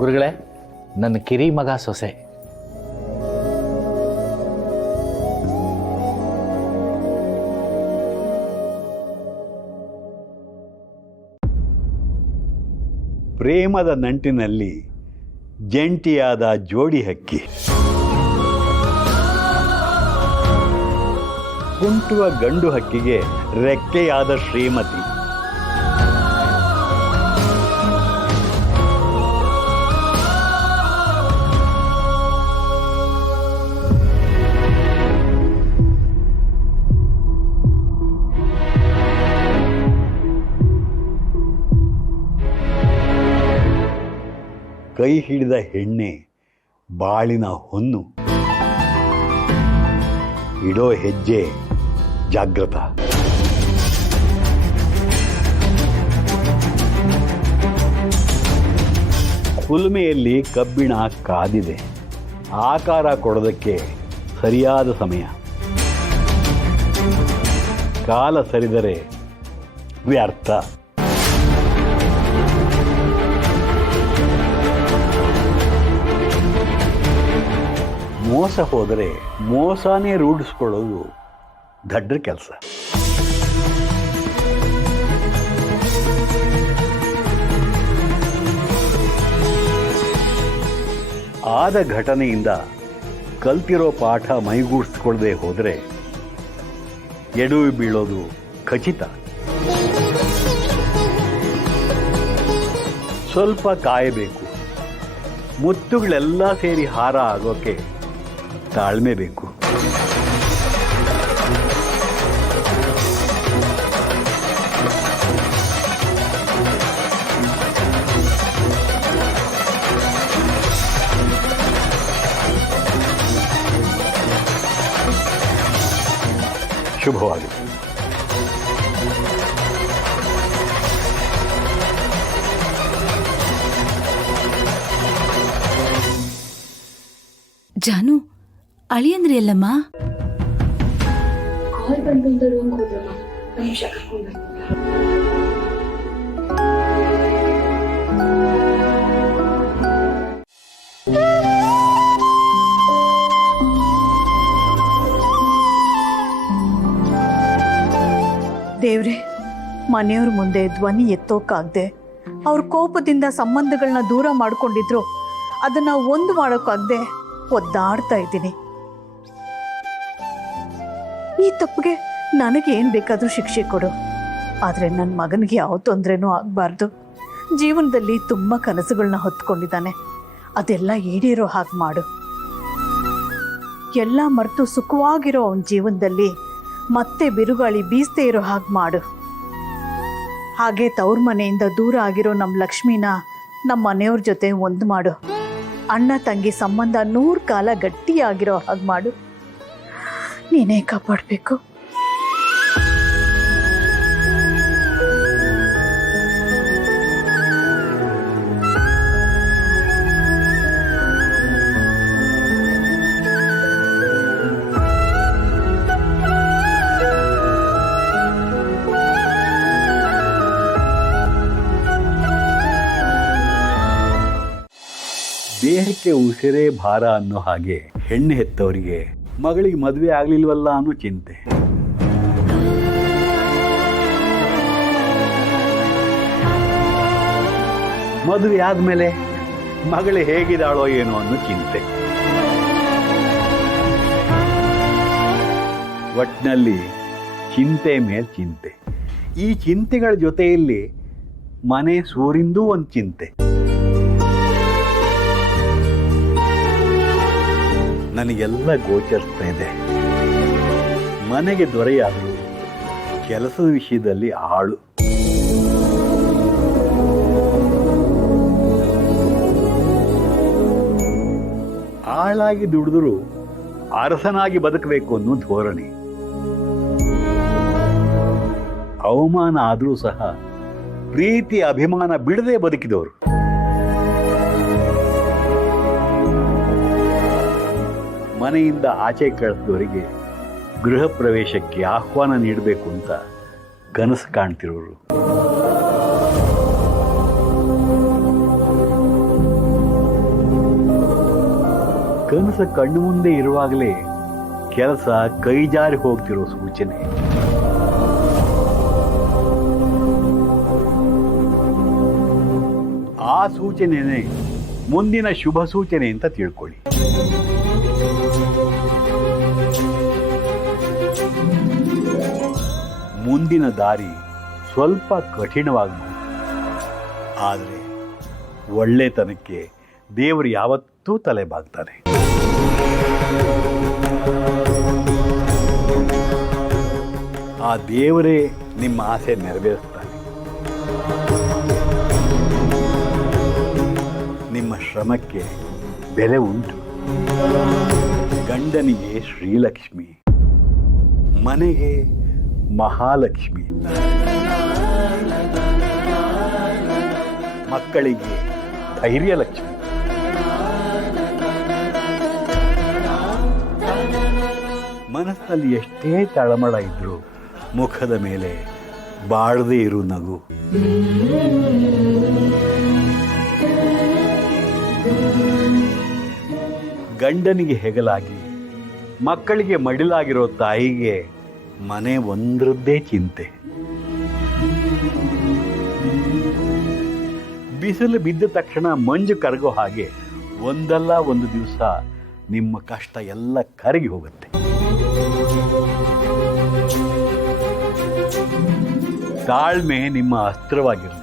ಗುರುಗಳೇ, ನನ್ನ ಕಿರಿ ಮಗ ಸೊಸೆ. ಪ್ರೇಮದ ನಂಟಿನಲ್ಲಿ ಜಂಟಿಯಾದ ಜೋಡಿ ಹಕ್ಕಿ, ಕುಂಟುವ ಗಂಡು ಹಕ್ಕಿಗೆ ರೆಕ್ಕೆಯಾದ ಶ್ರೀಮತಿ. ಕೈ ಹಿಡಿದ ಹೆಣ್ಣೆ ಬಾಳಿನ ಹೊನ್ನು, ಇಡೋ ಹೆಜ್ಜೆ ಜಾಗೃತ. ಕುಲುಮೆಯಲ್ಲಿ ಕಬ್ಬಿಣ ಕಾದಿದೆ, ಆಕಾರ ಕೊಡೋದಕ್ಕೆ ಸರಿಯಾದ ಸಮಯ. ಕಾಲ ಸರಿದರೆ ವ್ಯರ್ಥ. ಮೋಸ ಹೋದರೆ ಮೋಸನೇ ರೂಢಿಸ್ಕೊಳ್ಳೋದು ದಡ್ಡ ಕೆಲಸ. ಆದ ಘಟನೆಯಿಂದ ಕಲ್ತಿರೋ ಪಾಠ ಮೈಗೂಡಿಸ್ಕೊಳ್ಳದೆ ಹೋದರೆ ಎಡವಿ ಬೀಳೋದು ಖಚಿತ. ಸ್ವಲ್ಪ ಕಾಯಬೇಕು. ಮುತ್ತುಗಳೆಲ್ಲ ಸೇರಿ ಹಾರ ಆಗೋಕೆ ತಾಳ್ಮೆ ಬೇಕು. ಶುಭವಾಗಲಿ. ಜಾನು, ಅಳಿಯಂದ್ರೆ ಎಲ್ಲಮ್ಮ? ಕಾಲ್ ಬಂದು ರೂಮ್ ಹೋದ್ರಮ್ಮ, ನಿಮಿಷ ಕರ್ಕೊಂಡು ದೇವ್ರೆ, ಮನೆಯವ್ರ ಮುಂದೆ ಧ್ವನಿ ಎತ್ತೋಕ್ಕಾಗ್ದೆ ಅವ್ರ ಕೋಪದಿಂದ ಸಂಬಂಧಗಳನ್ನ ದೂರ ಮಾಡ್ಕೊಂಡಿದ್ರು, ಅದನ್ನ ಒಂದು ಮಾಡೋಕ್ಕಾಗ್ದೆ ಒದ್ದಾಡ್ತಾ ಇದ್ದೀನಿ. ಈ ತಪ್ಪಿಗೆ ನನಗೆ ಏನು ಬೇಕಾದರೂ ಶಿಕ್ಷೆ ಕೊಡು, ಆದರೆ ನನ್ನ ಮಗನಿಗೆ ಯಾವ ತೊಂದರೆನೂ ಆಗಬಾರ್ದು. ಜೀವನದಲ್ಲಿ ತುಂಬ ಕನಸುಗಳನ್ನ ಹೊತ್ಕೊಂಡಿದ್ದಾನೆ, ಅದೆಲ್ಲ ಈಡೇರೋ ಹಾಗೆ ಮಾಡು. ಎಲ್ಲ ಮರೆತು ಸುಖವಾಗಿರೋ ಅವನ ಜೀವನದಲ್ಲಿ ಮತ್ತೆ ಬಿರುಗಾಳಿ ಬೀಸದೇ ಇರೋ ಹಾಗೆ ಮಾಡು. ಹಾಗೆ ತವ್ರ ಮನೆಯಿಂದ ದೂರ ಆಗಿರೋ ನಮ್ಮ ಲಕ್ಷ್ಮಿನ ನಮ್ಮ ಮನೆಯವ್ರ ಜೊತೆ ಒಂದು ಮಾಡು. ಅಣ್ಣ ತಂಗಿ ಸಂಬಂಧ 100 ಕಾಲ ಗಟ್ಟಿಯಾಗಿರೋ ಹಾಗೆ ಮಾಡು. ನೀನೇ ಕಾಪಾಡಬೇಕು. ದೇಹಕ್ಕೆ ಉಸಿರೇ ಭಾರ ಅನ್ನೋ ಹಾಗೆ ಹೆಣ್ಣು ಹೆತ್ತವರಿಗೆ ಮಗಳಿಗೆ ಮದುವೆ ಆಗ್ಲಿಲ್ವಲ್ಲ ಅನ್ನೋ ಚಿಂತೆ. ಮದುವೆ ಆದ್ಮೇಲೆ ಮಗಳು ಹೇಗಿದ್ದಾಳೋ ಏನೋ ಅನ್ನೋ ಚಿಂತೆ. ಒಟ್ಟಿನಲ್ಲಿ ಚಿಂತೆ ಮೇಲೆ ಚಿಂತೆ. ಈ ಚಿಂತೆಗಳ ಜೊತೆಯಲ್ಲಿ ಮನೆ ಸೂರಿಂದೂ ಒಂದು ಚಿಂತೆ. ನನಗೆಲ್ಲ ಗೋಚರಿಸ್ತಾ ಇದೆ. ಮನೆಗೆ ದೊರೆಯಾದರೂ ಕೆಲಸದ ವಿಷಯದಲ್ಲಿ ಆಳು. ಆಳಾಗಿ ದುಡಿದರೂ ಅರಸನಾಗಿ ಬದುಕಬೇಕು ಅನ್ನೋ ಧೋರಣೆ. ಅವಮಾನ ಆದರೂ ಸಹ ಪ್ರೀತಿ ಅಭಿಮಾನ ಬಿಡದೆ ಬದುಕಿದವರು. ಮನೆಯಿಂದ ಆಚೆ ಕಳಿಸಿದವರಿಗೆ ಗೃಹ ಪ್ರವೇಶಕ್ಕೆ ಆಹ್ವಾನ ನೀಡಬೇಕು ಅಂತ ಕನಸು ಕಾಣ್ತಿರೋರು. ಕನಸು ಕಣ್ಣು ಮುಂದೆ ಇರುವಾಗಲೇ ಕೆಲಸ ಕೈ ಜಾರಿ ಹೋಗ್ತಿರೋ ಸೂಚನೆ. ಆ ಸೂಚನೆನೇ ಮುಂದಿನ ಶುಭ ಸೂಚನೆ ಅಂತ ತಿಳ್ಕೊಳ್ಳಿ. ಮುಂದಿನ ದಾರಿ ಸ್ವಲ್ಪ ಕಠಿಣವಾಗಬಹುದು, ಆದರೆ ಒಳ್ಳೆತನಕ್ಕೆ ದೇವರು ಯಾವತ್ತೂ ತಲೆ ಬಾಗ್ತಾನೆ. ಆ ದೇವರೇ ನಿಮ್ಮ ಆಸೆ ನೆರವೇರಿಸ್ತಾನೆ. ನಿಮ್ಮ ಶ್ರಮಕ್ಕೆ ಬೆಲೆ ಉಂಟು. ಗಂಡನಿಗೆ ಶ್ರೀಲಕ್ಷ್ಮಿ, ಮನೆಗೆ ಮಹಾಲಕ್ಷ್ಮಿ, ಮಕ್ಕಳಿಗೆ ಧೈರ್ಯಲಕ್ಷ್ಮಿ. ಮನಸ್ಸಿನಲ್ಲಿ ಎಷ್ಟೇ ತಳಮಳ ಇದ್ರೂ ಮುಖದ ಮೇಲೆ ಬಾಳದೇ ಇರು ನಗು. ಗಂಡನಿಗೆ ಹೆಗಲಾಗಿ ಮಕ್ಕಳಿಗೆ ಮಡಿಲಾಗಿರೋ ತಾಯಿಗೆ ಮನೆ ಒಂದ್ರದ್ದೇ ಚಿಂತೆ. ಬಿಸಿಲು ಬಿದ್ದ ತಕ್ಷಣ ಮಂಜು ಕರಗೋ ಹಾಗೆ ಒಂದಲ್ಲ ಒಂದು ದಿವಸ ನಿಮ್ಮ ಕಷ್ಟ ಎಲ್ಲ ಕರಗಿ ಹೋಗುತ್ತೆ. ತಾಳ್ಮೆ ನಿಮ್ಮ ಅಸ್ತ್ರವಾಗಿರಲಿ.